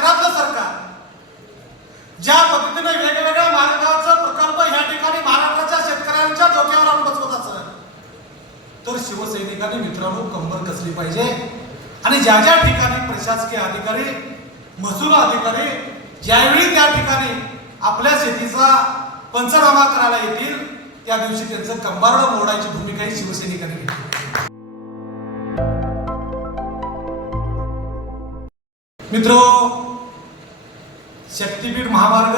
केंद्रातलं सरकार ज्या पद्धतीने वेगवेगळ्या मार्गाचा प्रकल्प या ठिकाणी महाराष्ट्राच्या शेतकऱ्यांच्या डोक्यावर आणून बसवत असेल तर शिवसैनिकांनी मित्रांनो कंबर कसली पाहिजे आणि ज्या ज्या ठिकाणी प्रशासकीय अधिकारी महसूल अधिकारी ज्यावेळी त्या ठिकाणी आपल्या शेतीचा पंचनामा करायला येतील त्या दिवशी त्यांचं कंबारड मोडायची भूमिका ही शिवसैनिकांनी घेतली. मित्रो, शक्तीपीठ महामार्ग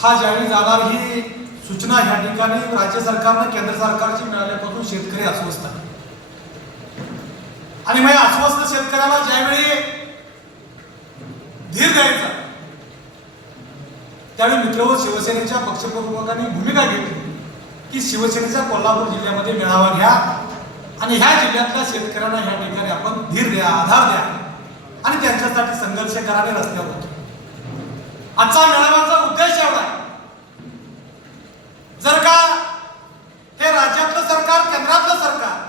हा ज्यावेळी जाणार ही सूचना ह्या ठिकाणी राज्य सरकारने केंद्र सरकारची मिळाल्यापासून शेतकरी अस्वस्थ आहे आणि मग अस्वस्थ शेतकऱ्याला ज्यावेळी धीर द्यायचा त्यावेळी मित्र शिवसेनेच्या पक्षप्रमुखांनी भूमिका घेतली की शिवसेनेच्या कोल्हापूर जिल्ह्यामध्ये मेळावा घ्या आणि ह्या जिल्ह्यातल्या शेतकऱ्यांना ह्या ठिकाणी आपण धीर द्या, आधार द्या आणि त्यांच्यासाठी संघर्ष करा आणि रस्त्यावर होतो. आजचा मेळाव्याचा उद्देश एवढा आहे, जर का हे राज्यातलं सरकार केंद्रातलं सरकार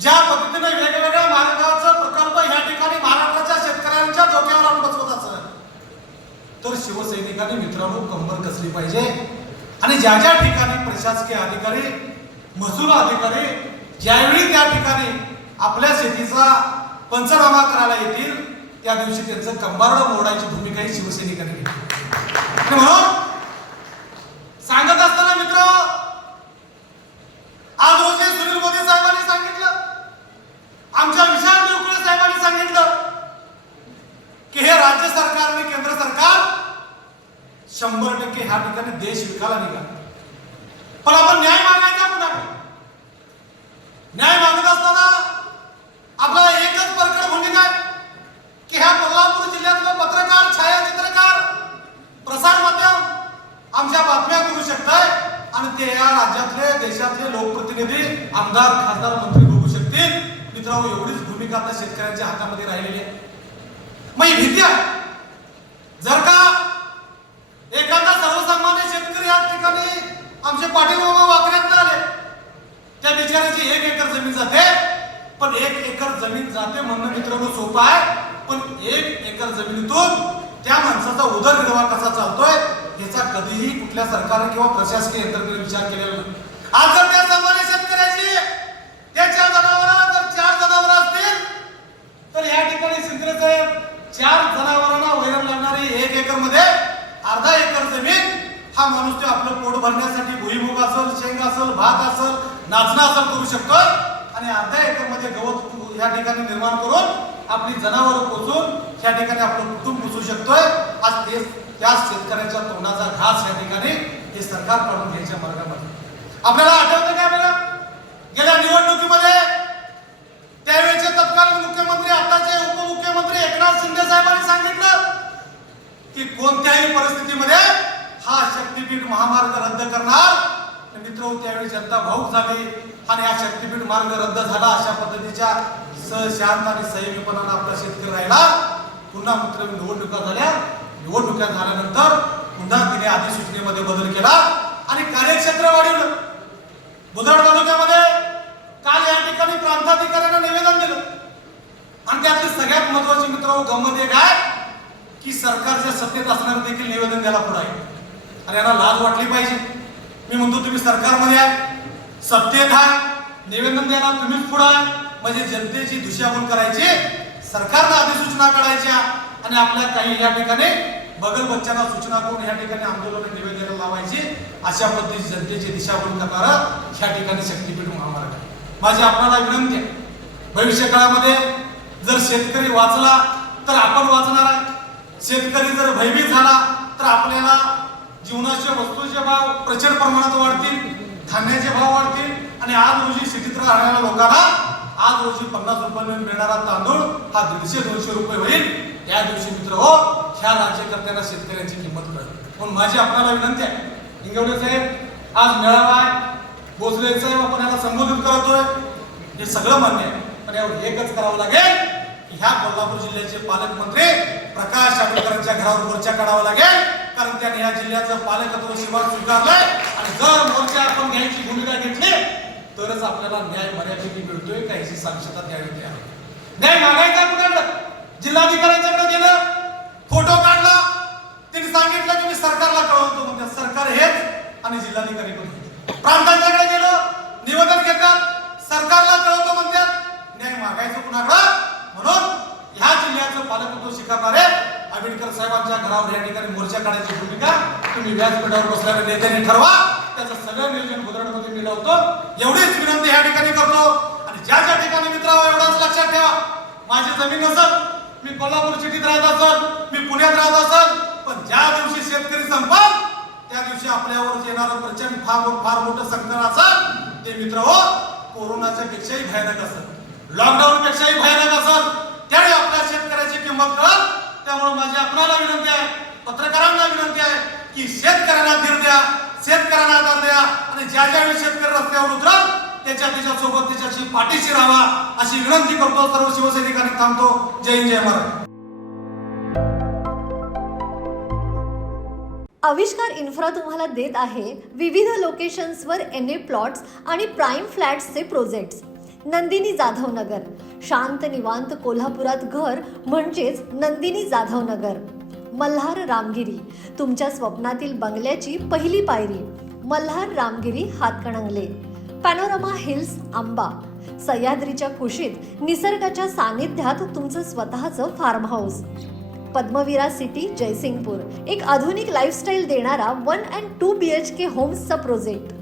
ज्या पद्धतीने वेगवेगळ्या मार्गाचा प्रकल्प या ठिकाणी महाराष्ट्राच्या शेतकऱ्यांच्या डोक्यावर आणून बसवत असेल तर शिवसैनिकांनी मित्रांनो कंबर कसली पाहिजे आणि ज्या ज्या ठिकाणी प्रशासकीय अधिकारी महसूल अधिकारी ज्यावेळी त्या ठिकाणी आपल्या शेतीचा पंचनामा करायला येतील त्या दिवशी त्यांचं कंबारड मोडायची भूमिका ही शिवसैनिकांनी घेतली. म्हणून सांगत असताना मित्र आज रोजी सुनील मोदी साहेबांनी सांगितलं, आमच्या विशाल देवकुळे साहेबांनी सांगितलं की हे राज्य सरकार आणि केंद्र सरकार 100% ह्या ठिकाणी देश विकायला निघाला. पण आपण न्याय मागायचा कुणाकडे? न्याय मागत असताना आपल्याला एकच परखड भूमिका आहे की ह्या कोल्हापूर जिल्ह्यातले पत्रकार, छायाचित्रकार, प्रसार माध्यम आमच्या बातम्या करू शकतात आणि ते या राज्यातले देशातले लोकप्रतिनिधी, आमदार, खासदार, मंत्री बघू शकतील. मित्रांनो, एवढीच भूमिका आता शेतकऱ्यांच्या हातामध्ये राहिलेली आहे. मग ही भीती आहे, जर का एखादा सर्वसामान्य शेतकरी या ठिकाणी आमचे पाटील मामा वाकड्यात आले, त्या बिचाऱ्याची 1 एकर जमीन जाते, पण 1 एकर जमीन जाते म्हणणं मित्रांनो सोपं आहे, पण 1 एकर जमिनीतून त्या माणसाचा उदरनिर्वाह कसा चालतोय याचा कधीही कुठल्या सरकारने किंवा प्रशासकीय यंत्रणेने विचार केलेला नाही. आज जर त्या सामान्य शेतकऱ्याची त्याच्या जनावरांना जर 4 जनावर असतील तर या ठिकाणी शिंदे साहेब 4 जनावरांना वैरण लागणारी 1 एकर मध्ये अर्धा एकर जमीन हा माणूस ते आपलं पोट भरण्यासाठी भुईमुग असेल, शेंग असेल, भात असेल, नाचणं असेल करू शकतोय आणि अर्धा एकर मध्ये गवत या ठिकाणी निर्माण करून आपली जनावरं पोचून या ठिकाणी आपलं कुटुंब पोचू शकतोय. आज ते त्या शेतकऱ्याच्या तोंडाचा घास या ठिकाणी हे सरकार काढून घ्यायच्या मार्गामध्ये. आपल्याला आठवतं काय बघा, गेल्या निवडणुकीमध्ये त्यावेळेचे तत्कालीन मुख्यमंत्री आताचे उपमुख्यमंत्री एकनाथ शिंदे साहेबांनी सांगितलं की कोणत्याही परिस्थितीमध्ये हा शक्तीपीठ महामार्ग रद्द करणार. मित्र, त्यावेळी जनता भाऊक झाली आणि हा शक्तीपीठ मार्ग रद्द झाला. अशा पद्धतीच्या शांत आणि संयमीपणाने आपला शेतकरी राहिला. पुन्हा मित्र निवडणुका झाल्या. निवडणुका झाल्यानंतर पुन्हा तिने अधिसूचनेमध्ये बदल केला आणि कार्यक्षेत्र वाढवलं. बुधाड तालुक्यामध्ये काल या ठिकाणी प्रांताधिकाऱ्यांना निवेदन दिलं आणि त्यातली सगळ्यात महत्वाची मित्र गंमत एक आहे की सरकारच्या सत्तेत असणारे देखील निवेदन द्यायला पुढे आहे आणि यांना लाज वाटली पाहिजे. मी म्हणतो तुम्ही सरकारमध्ये आहे, सत्तेत आहे, निवेदन द्यायला तुम्हीच पुढे आहे, म्हणजे जनतेची दिशाभूल करायची, सरकारनं अधिसूचना काढायच्या आणि आपल्या काही या ठिकाणी बगल बच्चांना सूचना करून या ठिकाणी आंदोलन निवेदन लावायची. अशा पद्धतीची जनतेची दिशाभूल करणारा या ठिकाणी शक्तीपीठ महामार्ग आहे. माझी आपल्याला विनंती आहे, भविष्य काळामध्ये जर शेतकरी वाचला तर आपण वाचणार आहे. शेतकरी जर भयभीत झाला तर आपल्याला जीवनाच्या वस्तूचे भाव प्रचंड प्रमाणात वाढतील, धान्याचे भाव वाढतील आणि आज रोजी सिटीत राहणाऱ्या लोकांना आज रोजी 50 रुपयांनी मिळणारा तांदूळ हा 150-200 रुपये होईल. त्या दिवशी मित्र हो, ह्या राज्यकर्त्यांना शेतकऱ्यांची किंमत कळेल. म्हणून माझी आपल्याला विनंती आहे, इंगवले साहेब आज मेळावा आहे, भोसले साहेब आपण याला संबोधित करतोय, हे सगळं मान्य आहे, पण यावर एकच करावं लागेल की ह्या कोल्हापूर जिल्ह्याचे पालकमंत्री प्रकाश आंबेडकरांच्या घरावर मोर्चा काढावा लागेल, कारण त्यांनी या जिल्ह्याचं पालकत्व शिवार स्वीकारलंय आणि जर मोर्चा आपण घ्यायची भूमिका घेतली तरच आपल्याला न्याय मर्यादित मिळतोय का याची साक्षरता द्यावी. न्याय मागायचा कुणाकडे? जिल्हाधिकाऱ्यांच्याकडे गेलं, फोटो काढला, त्यांनी सांगितलं की मी सरकारला कळवतो. म्हणजे सरकार हेच आणि जिल्हाधिकारी कोण. प्रांतांच्याकडे गेलो, निवेदन घेतात, सरकारला कळवतो म्हणतात. न्याय मागायचं कुणाकडं? म्हणून ह्या जिल्ह्याचं पालकत्व स्वीकारणारे आंबेडकर साहेबांच्या घरावर या ठिकाणी मोर्चा काढायची भूमिका तुम्ही व्यासपीठावर बसलेल्या नेत्यांनी ठरवा. त्याचं सगळं नियोजन गुजरातमध्ये मी लावतो. एवढीच विनंती या ठिकाणी करतो. आणि ज्या ज्या ठिकाणी मित्रांनो एवढंच लक्षात ठेवा, माझी जमीन नसल, मी कोल्हापूर सिटीत राहत असल, मी पुण्यात राहत असल, पण ज्या दिवशी शेतकरी संपल त्या दिवशी आपल्यावर येणारं प्रचंड फार मोठं संकट असेल ते मित्रहो कोरोनाच्या पेक्षाही भयानक असेल, लॉकडाऊन पेक्षाही भयानक असेल. त्यावेळी आपल्या शेतकऱ्याची किंमत कळल. त्यामुळे माझी आपणाला विनंती आहे, पत्रकारांना विनंती आहे की शेतकऱ्यांना धीर द्या, शेतकऱ्यांना आधार द्या आणि ज्या ज्यावेळी शेतकरी रस्त्यावर उतरल त्याच्यासोबत त्याच्याशी पाठीशी राहा अशी विनंती करतो. सर्व शिवसैनिकांनी थांबतो. जय हिंद, जय महाराष्ट्र. आविष्कार इन्फ्रा तुम्हाला देत आहे विविध लोकेशन्सवर NA प्लॉट्स आणि प्राईम फ्लॅट्सचे प्रोजेक्ट्स. नंदिनी जाधव नगर, शांत निवांत कोल्हापुरात घर म्हणजेच नंदिनी जाधव नगर. मल्हार रामगिरी, तुमच्या स्वप्नातील बंगल्याची पहिली पायरी. मल्हार रामगिरी हातकणंगले. पॅनोरमा हिल्स आंबा, सह्याद्रीच्या कुशीत निसर्गाच्या सानिध्यात तुमचं स्वतःचं farm house. Padmavira city Jaysingpur, एक आधुनिक लाईफस्टाईल देणारा 1 and 2 BHK होम्सचा प्रोजेक्ट.